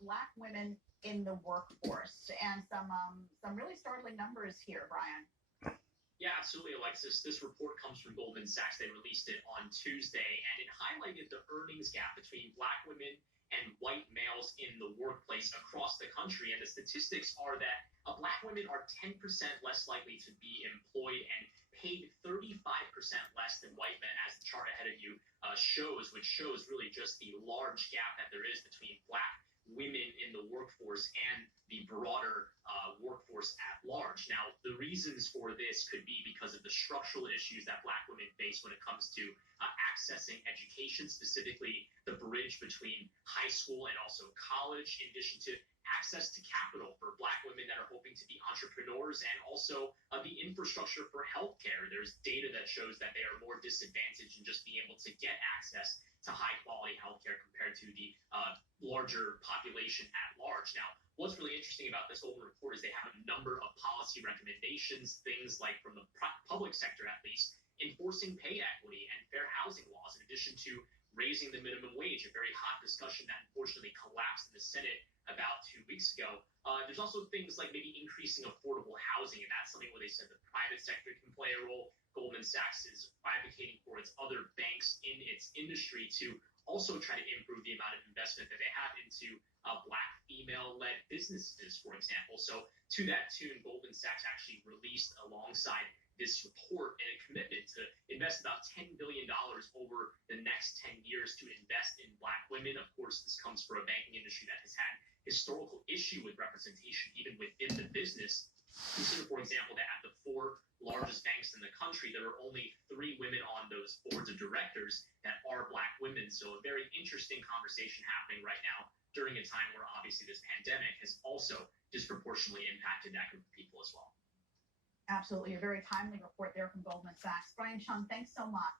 Black women in the workforce, and some really startling numbers here, Brian. Yeah, absolutely, Alexis. This report comes from Goldman Sachs. They released it on Tuesday, and it highlighted the earnings gap between Black women and white males in the workplace across the country. And the statistics are that Black women are 10% less likely to be employed and paid 35% less than white men, as the chart ahead of you shows, which shows really just the large gap that there is between Black women in the workforce and the broader workforce at large. Now, the reasons for this could be because of the structural issues that Black women face when it comes to accessing education, specifically the bridge between high school and also college, in addition to access to capital for Black women that are hoping to be entrepreneurs, and also the infrastructure for healthcare. There's data that shows that they are more disadvantaged in just being able to get access to high quality healthcare compared to the larger population at large. Now, what's really interesting about this Goldman report is they have a number of policy recommendations, things like from the public sector at least, enforcing pay equity and fair housing laws, in addition to raising the minimum wage, a very hot discussion that unfortunately collapsed in the Senate about 2 weeks ago. There's also things like maybe increasing affordable housing, and that's something where they said the private sector can play a role. Goldman Sachs is advocating for its other banks in its industry to also try to improve the amount of investment that they have into Black female-led businesses, for example. So to that tune, Goldman Sachs actually released alongside this report and a commitment to invest about $10 billion over the next 10 years to invest in Black women. Of course, this comes from a banking industry that has had historical issue with representation even within the business. Consider, for example, that at the 4 largest banks in the country, there are only 3 women on those boards of directors that are Black women. So a very interesting conversation happening right now during a time where obviously this pandemic has also disproportionately impacted that group of people as well. Absolutely. A very timely report there from Goldman Sachs. Brian Cheung, thanks so much.